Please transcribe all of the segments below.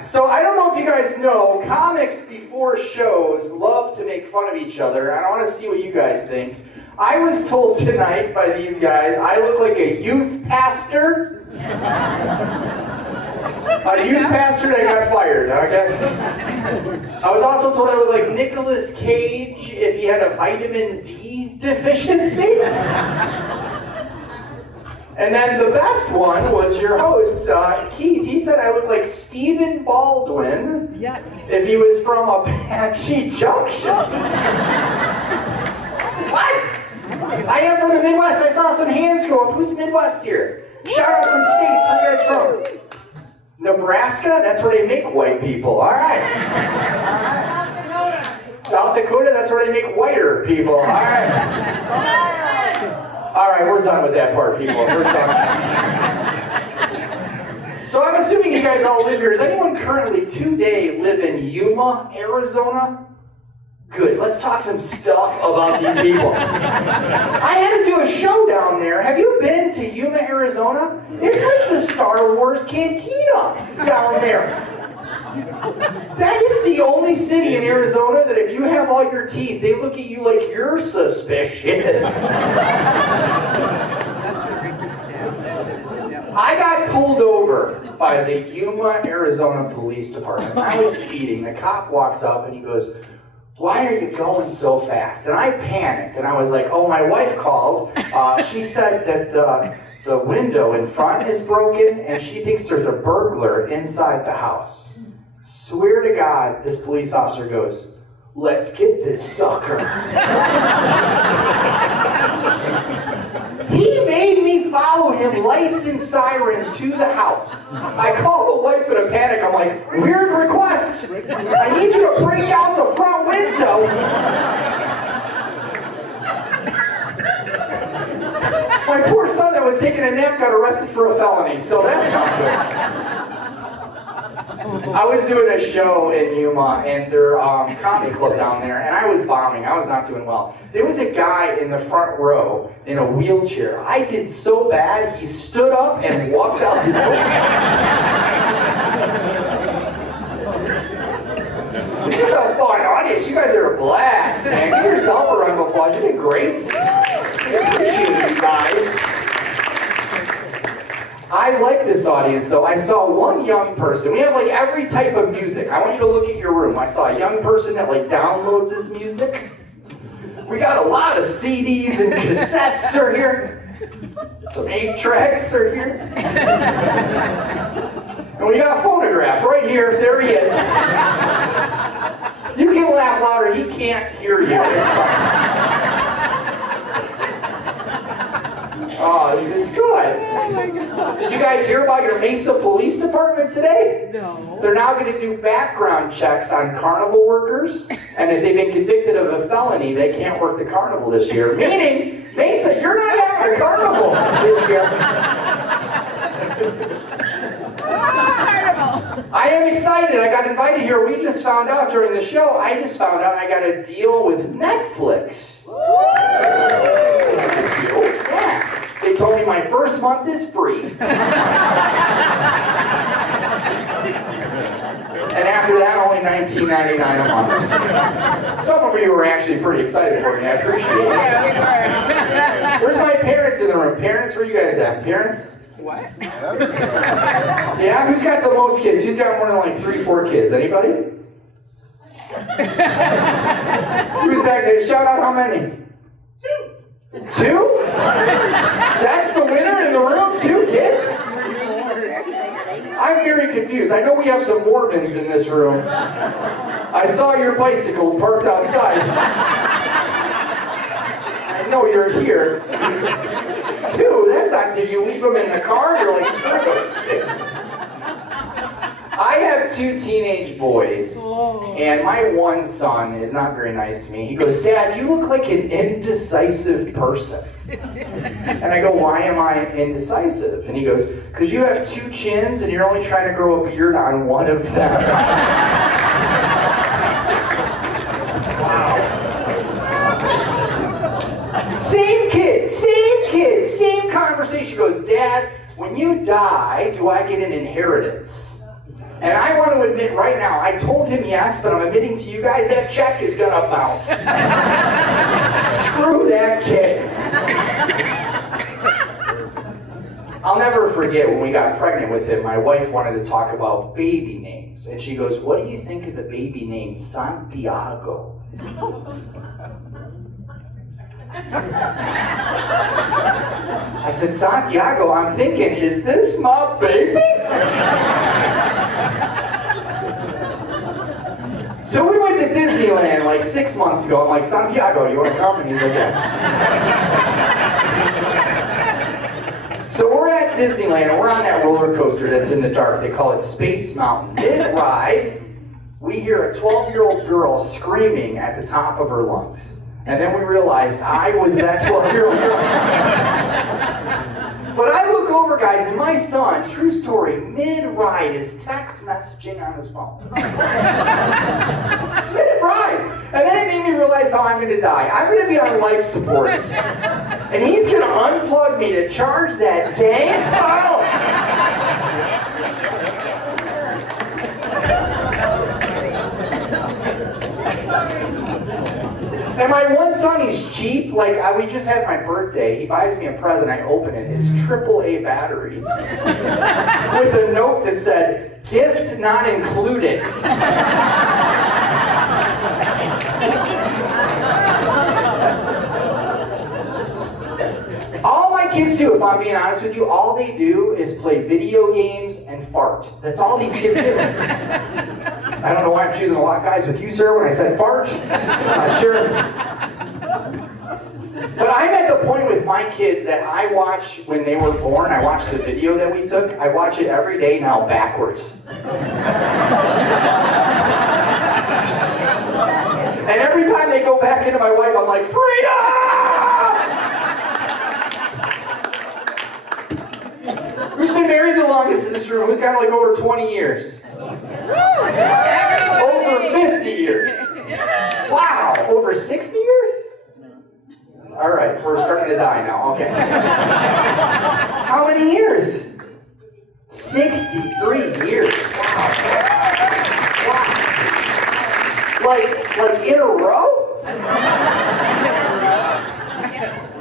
So I don't know if you guys know, comics before shows love to make fun of each other, and I want to see what you guys think. I was told tonight by these guys I look like a youth pastor. A youth pastor that got fired, I guess. I was also told I look like Nicolas Cage if he had a vitamin D deficiency. And then the best one was your host, Keith. He said I look like Stephen Baldwin if he was from Apache Junction. What? I am from the Midwest. I saw some hands go up. Who's Midwest here? Shout out some states. Where are you guys from? Nebraska? That's where they make white people. All right. South Dakota? That's where they make whiter people. All right. All right, we're done with that part, people. We're done. So I'm assuming you guys all live here. Does anyone currently today live in Yuma, Arizona? Good. Let's talk some stuff about these people. I had to do a show down there. Have you been to Yuma, Arizona? It's like the Star Wars Cantina down there. That is the only city in Arizona that if you have all your teeth, they look at you like you're suspicious. I got pulled over by the Yuma, Arizona Police Department. I was speeding. The cop walks up and he goes, "Why are you going so fast?" And I panicked and I was like, "Oh, my wife called. She said that the window in front is broken and she thinks there's a burglar inside the house." Swear to God, this police officer goes, "Let's get this sucker." He made me follow him lights and siren to the house. I called the wife in a panic. I'm like, "Weird request. I need you to break out the front window." My poor son that was taking a nap got arrested for a felony, so that's not good. I was doing a show in Yuma and their comedy club down there, and I was bombing. I was not doing well. There was a guy in the front row in a wheelchair. I did so bad, he stood up and walked out the door. This is a fun audience. You guys are a blast, man. Give yourself a round of applause. You did great. I appreciate you guys. I like this audience, though. I saw one young person. We have, like, every type of music. I want you to look at your room. I saw a young person that, like, downloads his music. We got a lot of CDs and cassettes are here. Some 8-tracks are here. And we got phonographs right here. There he is. You can laugh louder. He can't hear you. It's fine. Oh, this is good. Did you guys hear about your Mesa Police Department today? No. They're now going to do background checks on carnival workers, and if they've been convicted of a felony, they can't work the carnival this year. Meaning, Mesa, you're not having a carnival this year. I am excited. I got invited here. We just found out during the show, I got a deal with Netflix. Yeah. They told me my first month is free. And after that, only $19.99 a month. Some of you were actually pretty excited for me. I appreciate it. Yeah, we were. Where's my parents in the room? Parents, where you guys at? Parents? What? Yeah, who's got the most kids? Who's got more than like 3-4 kids? Anybody? Who's back there? Shout out how many? 2? That's the winner in the room? 2 kids? I'm very confused. I know we have some Mormons in this room. I saw your bicycles parked outside. I know you're here. 2? That's not, did you leave them in the car? You're like, screw those kids. I have 2 teenage boys, and my one son is not very nice to me. He goes, "Dad, you look like an indecisive person." And I go, "Why am I indecisive?" And he goes, "Because you have 2 chins, and you're only trying to grow a beard on one of them." Wow. Same kid, same conversation. He goes, "Dad, when you die, do I get an inheritance?" And I want to admit right now, I told him yes, but I'm admitting to you guys that check is gonna bounce. Screw that kid. I'll never forget when we got pregnant with him, my wife wanted to talk about baby names. And she goes, what do you think of the baby name Santiago? I said, Santiago, I'm thinking, is this my baby? So we went to Disneyland like 6 months ago. I'm like, Santiago, you want to come? And he's like, yeah. So we're at Disneyland and we're on that roller coaster that's in the dark. They call it Space Mountain. Mid-ride, we hear a 12-year-old girl screaming at the top of her lungs. And then we realized I was that 12-year-old girl. But I look over, guys, and my son, true story, mid-ride is text messaging on his phone. Mid-ride. And then it made me realize how I'm going to die. I'm going to be on life support. And he's going to unplug me to charge that dang phone. And my one son, he's cheap. Like, we just had my birthday. He buys me a present. I open it. It's AAA batteries with a note that said, gift not included. All my kids do, if I'm being honest with you, all they do is play video games and fart. That's all these kids do. I don't know why I'm choosing to lock eyes with you, sir, when I said fart. I'm not sure. But I'm at the point with my kids that I watch when they were born, I watched the video that we took, I watch it every day now backwards. And every time they go back into my wife, I'm like, freedom! Who's been married the longest in this room? Who's got like over 20 years? Over 50 years. Wow, over 60 years? All right, we're starting to die now, okay. How many years? 63 years, wow. Wow. Like in a row?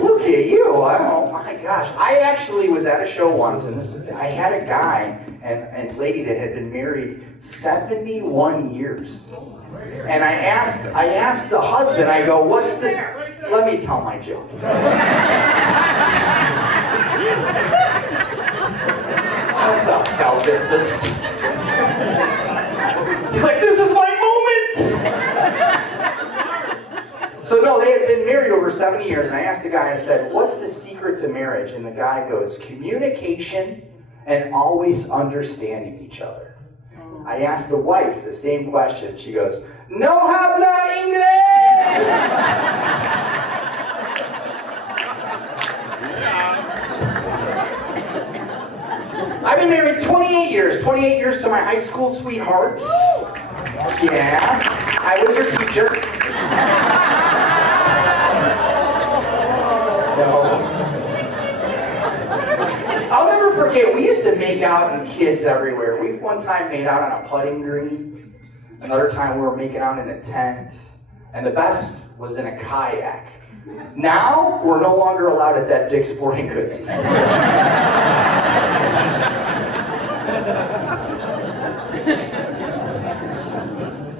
Look at you, oh my gosh. I actually was at a show once, and I had a guy and lady that had been married 71 years. And I asked the husband, I go, what's this? Let me tell my joke. What's up, Calvistus? He's like, this is my moment! So no, they had been married over 70 years, and I asked the guy, I said, what's the secret to marriage? And the guy goes, communication and always understanding each other. I asked the wife the same question. She goes, no habla inglés! I've been married 28 years. 28 years to my high school sweethearts. Yeah, I was her teacher. I'll never forget, we used to make out and kiss everywhere. We one time made out on a putting green. Another time we were making out in a tent. And the best was in a kayak. Now, we're no longer allowed at that Dick's Sporting Goods.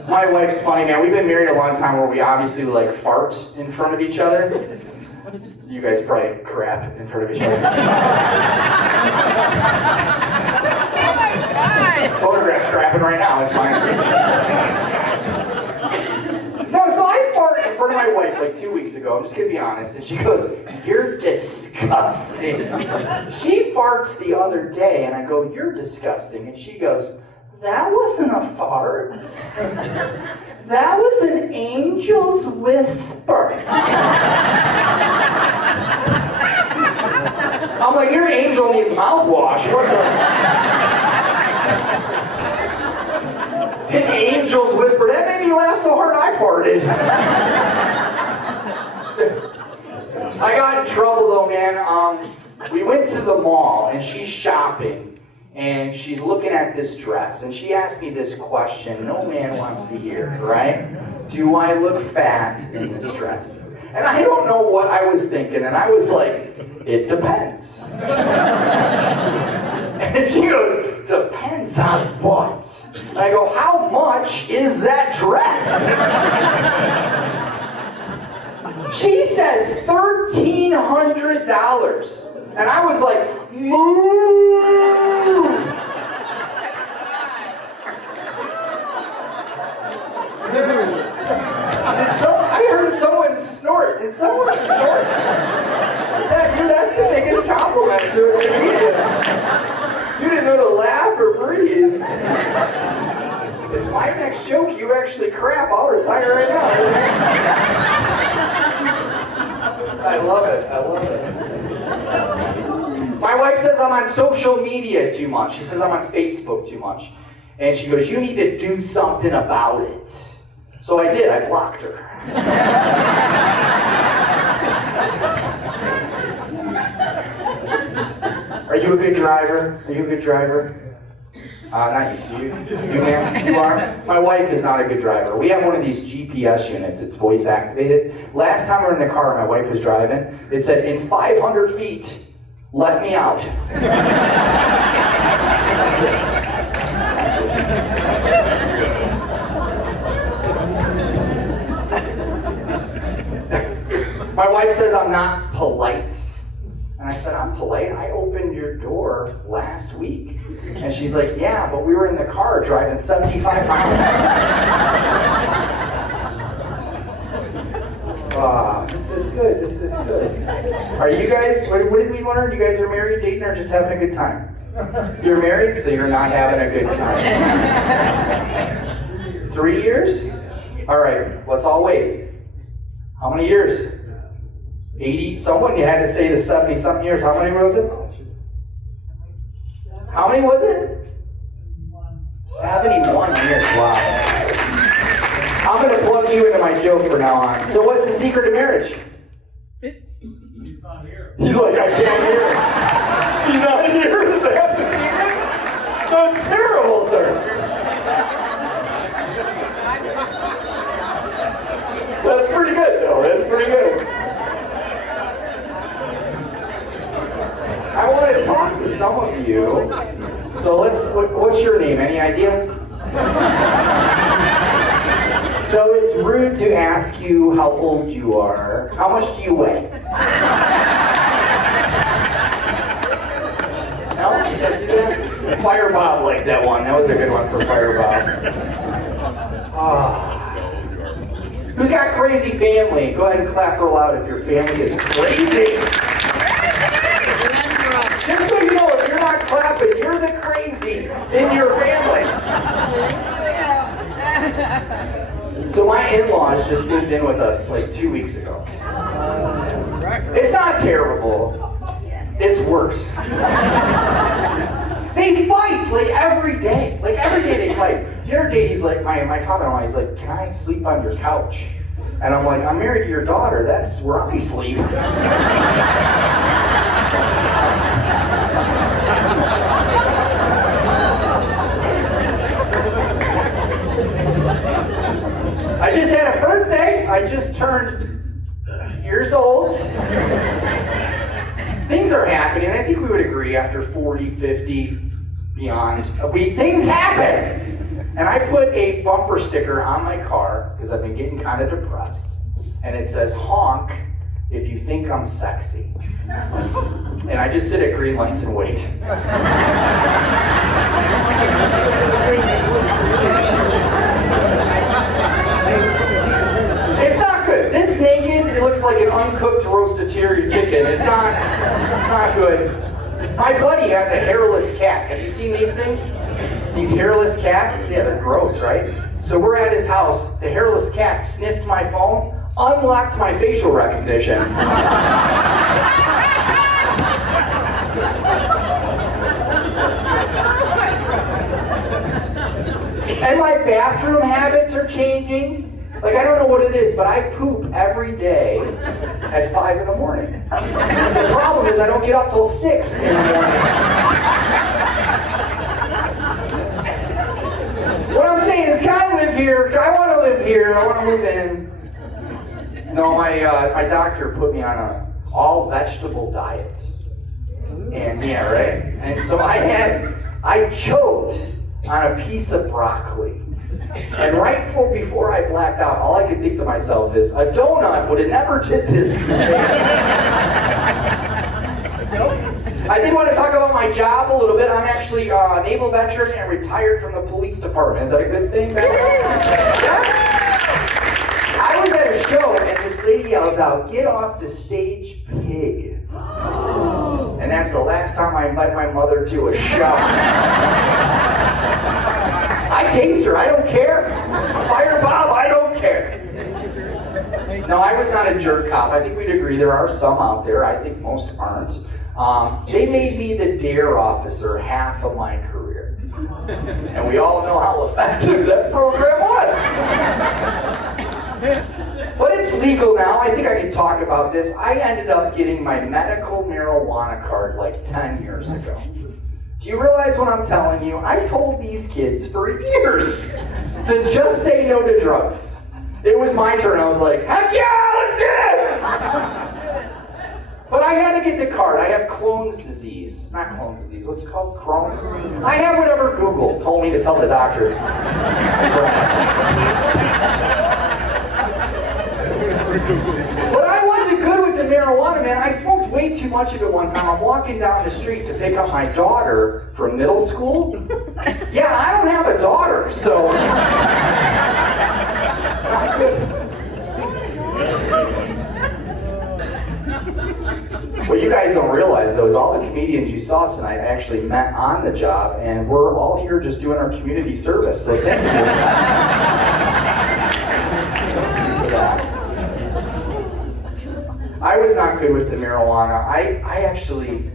My wife's funny, man. We've been married a long time where we obviously like fart in front of each other. You guys probably crap in front of each other. Oh my God! Photograph's crapping right now, it's fine. No, so I farted in front of my wife like 2 weeks ago, I'm just gonna be honest, and she goes, you're disgusting. She farts the other day, and I go, you're disgusting, and she goes, that wasn't a fart. That was an angel's whisper. I'm like, your angel needs mouthwash. What the? An angel's whisper. That made me laugh so hard I farted. I got in trouble though, man. We went to the mall and she's shopping. and she's looking at this dress, and she asked me this question no man wants to hear, right? Do I look fat in this dress? And I don't know what I was thinking, and I was like, it depends. And she goes, depends on what? And I go, how much is that dress? She says $1,300. And I was like, moo! I heard someone snort. Did someone snort? Is that you? That's the biggest compliment to a comedian. You didn't know to laugh or breathe. If my next joke you actually crap, I'll retire right now. I love it. I love it. My wife says I'm on social media too much. She says I'm on Facebook too much. And she goes, you need to do something about it. So I did. I blocked her. Are you a good driver? Are you a good driver? Not you. You, ma'am? You are? My wife is not a good driver. We have one of these GPS units. It's voice activated. Last time we were in the car, my wife was driving. It said, in 500 feet, let me out. My wife says I'm not polite. And I said, I'm polite. I opened your door last week. And she's like, yeah, but we were in the car driving 75 miles an hour. This is good. This is good. Are you guys, what did we learn? You guys are married, dating, or just having a good time? You're married, so you're not having a good time. 3 years? All right, let's all wait. How many years? 80? Someone you had to say the 70-something years. How many was it? How many was it? 71 years. Wow. I'm going to plug you into my joke from now on. So what's the secret to marriage? He's not here. He's like, I can't hear her. She's not here. Does that have to see it? That's terrible, sir. That's pretty good, though. That's pretty good. I want to talk to some of you. So what's your name? Any idea? So it's rude to ask you how old you are. How much do you weigh? No? You can't do that? Fire Bob liked that one. That was a good one for Fire Bob. Who's got crazy family? Go ahead and clap real loud if your family is crazy. Just so you know, if you're not clapping, you're the crazy in your family. So my in-laws just moved in with us like 2 weeks ago. It's not terrible. It's worse. They fight like every day. Like every day they fight. The other day he's like, my father-in-law, he's like, can I sleep on your couch? And I'm like, I'm married to your daughter. That's where I sleep. I just had a birthday. I just turned years old. Things are happening. I think we would agree after 40, 50, beyond. Things happen. And I put a bumper sticker on my car because I've been getting kind of depressed. And it says, honk if you think I'm sexy. And I just sit at green lights and wait. It's not good. This naked, it looks like an uncooked roasted chicken. It's not good. My buddy has a hairless cat. Have you seen these things? These hairless cats? Yeah, they're gross, right? So we're at his house. The hairless cat sniffed my phone, unlocked my facial recognition. And my bathroom habits are changing. Like, I don't know what it is, but I poop every day at 5 in the morning. The problem is I don't get up till 6 in the morning. I'm saying is, can I live here? I want to live here. I want to move in. No, my doctor put me on a all vegetable diet. And yeah, right? And so I choked on a piece of broccoli. And right before I blacked out, all I could think to myself is, a donut would have never did this to me. I did want to talk about my job a little bit. I'm actually a naval veteran and retired from the police department. Is that a good thing, Ben? Yeah? I was at a show and this lady yells out, "Get off the stage, pig." And that's the last time I invite my mother to a show. I taste her, I don't care. Fire Bob, I don't care. No, I was not a jerk cop. I think we'd agree there are some out there. I think most aren't. They made me the DARE officer half of my career. And we all know how effective that program was. But it's legal now. I think I can talk about this. I ended up getting my medical marijuana card like 10 years ago. Do you realize what I'm telling you? I told these kids for years to just say no to drugs. It was my turn. I was like, heck yeah, let's do it! But I had to get the card. I have Crohn's disease. Not Crohn's disease. What's it called? Crohn's? I have whatever Google told me to tell the doctor. That's right. But I wasn't good with the marijuana, man. I smoked way too much of it one time. I'm walking down the street to pick up my daughter from middle school. Yeah, I don't have a daughter, so... Not good. What you guys don't realize, though, is all the comedians you saw tonight actually met on the job, and we're all here just doing our community service, so thank you. I was not good with the marijuana. I actually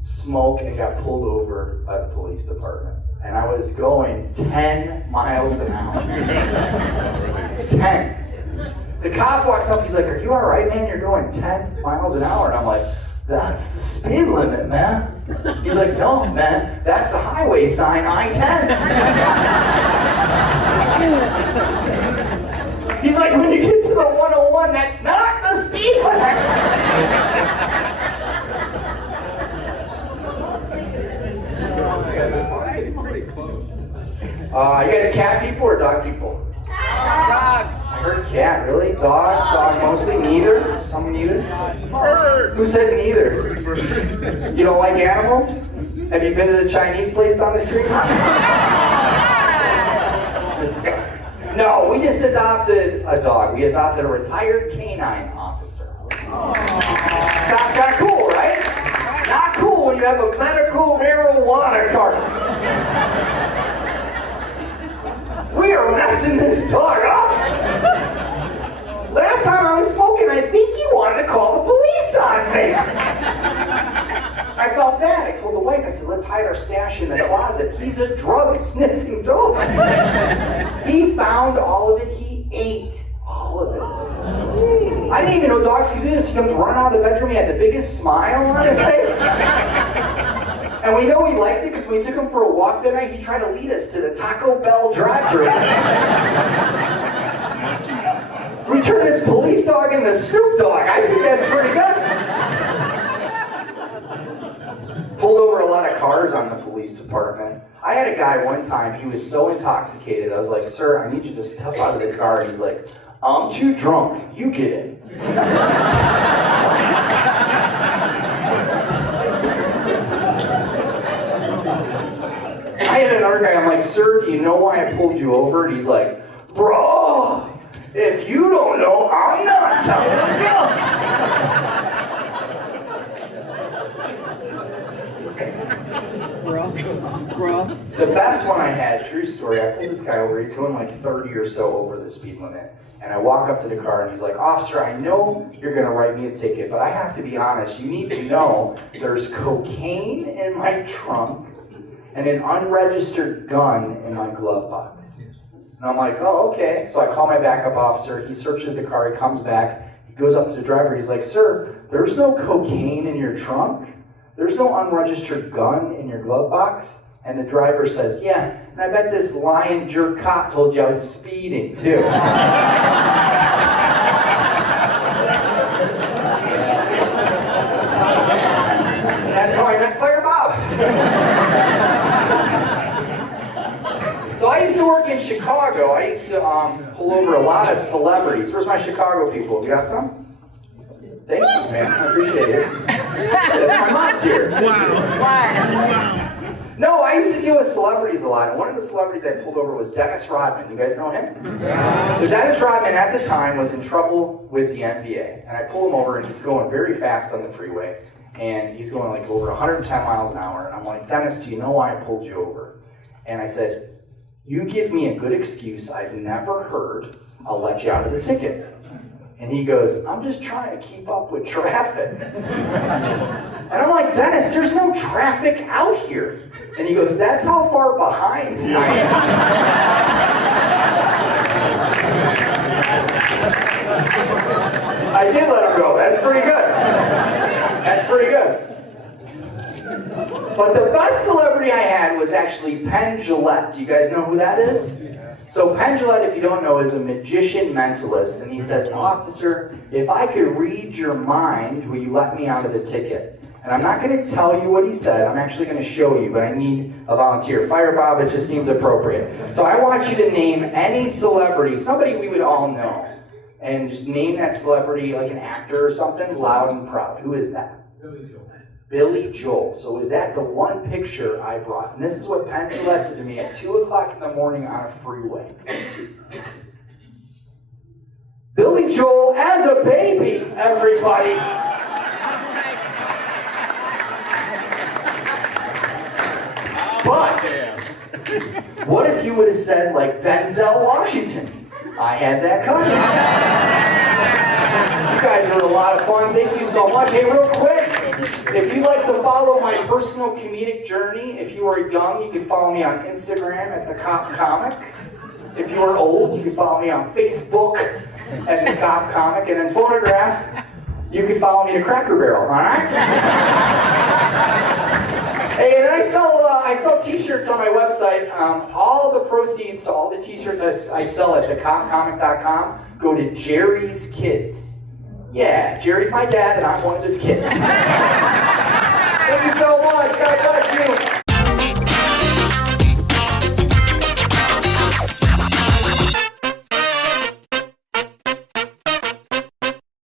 smoked and got pulled over by the police department. And I was going 10 miles an hour. 10. The cop walks up, he's like, "Are you all right, man? You're going 10 miles an hour." And I'm like, "That's the speed limit, man." He's like, "No, man, that's the highway sign, I-10. He's like, "When you get to the 101, that's not the speed limit." You guys cat people or dog people? Dog. I heard cat, really? Dog mostly? Neither? Some neither? Who said neither? You don't like animals? Have you been to the Chinese place down the street? No, we just adopted a dog. We adopted a retired canine officer. Sounds kind of cool, right? Not cool when you have a medical marijuana card. We are messing this dog up. Last time I was smoking, I think he wanted to call the police on me. I felt bad. I told the wife, I said, "Let's hide our stash in the closet. He's a drug-sniffing dog." He found all of it. He ate all of it. I didn't even know dogs could do this. He comes running out of the bedroom. He had the biggest smile on his face. And we know he liked it because when we took him for a walk that night, he tried to lead us to the Taco Bell drive-thru. We turned this police dog into Snoop Dogg. I think that's pretty good. Pulled over a lot of cars on the police department. I had a guy one time, he was so intoxicated. I was like, "Sir, I need you to step out of the car." And he's like, "I'm too drunk. You get in." I had another guy, I'm like, "Sir, do you know why I pulled you over?" And he's like, "Bro, if you don't know, I'm not telling you." The best one I had, true story, I pulled this guy over, he's going like 30 or so over the speed limit. And I walk up to the car and he's like, "Officer, I know you're gonna write me a ticket, but I have to be honest, you need to know there's cocaine in my trunk and an unregistered gun in my glove box." And I'm like, "Oh, okay." So I call my backup officer, he searches the car, he comes back, he goes up to the driver, he's like, "Sir, there's no cocaine in your trunk? There's no unregistered gun in your glove box?" And the driver says, "Yeah, And I bet this lion jerk cop told you I was speeding, too. And that's how I met Fire Bob. So I used to work in Chicago. I used to pull over a lot of celebrities. Where's my Chicago people? You got some? Thank you, man. I appreciate it. That's my mom's here. Wow. No, I used to deal with celebrities a lot. And one of the celebrities I pulled over was Dennis Rodman. You guys know him? Yeah. So Dennis Rodman at the time was in trouble with the NBA. And I pull him over and he's going very fast on the freeway. And he's going like over 110 miles an hour. And I'm like, Dennis, do you know why I pulled you over? And I said, you give me a good excuse I've never heard, I'll let you out of the ticket. And he goes, I'm just trying to keep up with traffic. And I'm like, Dennis, there's no traffic out here. And he goes, that's how far behind I am. I did let him go. That's pretty good. That's pretty good. But the best celebrity I had was actually Penn Jillette. Do you guys know who that is? So Penn Jillette, if you don't know, is a magician mentalist. And he says, officer, if I could read your mind, will you let me out of the ticket? And I'm not going to tell you what he said. I'm actually going to show you, but I need a volunteer. Fire Bob, it just seems appropriate. So I want you to name any celebrity, somebody we would all know, and just name that celebrity like an actor or something, loud and proud. Who is that? Billy Joel. Billy Joel. So is that the one picture I brought? And this is what Penn Jillette did to me at 2 o'clock in the morning on a freeway. Billy Joel as a baby, everybody. But what if you would have said like Denzel Washington? I had that coming. You guys are a lot of fun. Thank you so much. Hey, real quick, if you'd like to follow my personal comedic journey, if you are young, you can follow me on Instagram at The Cop Comic. If you are old, you can follow me on Facebook at The Cop Comic. And then Phonograph, you can follow me to Cracker Barrel, all right? Hey, and I sell t-shirts on my website. All the proceeds to all the t-shirts I sell at thecopcomic.com go to Jerry's Kids. Yeah, Jerry's my dad and I'm one of his kids. Thank you so much. God bless.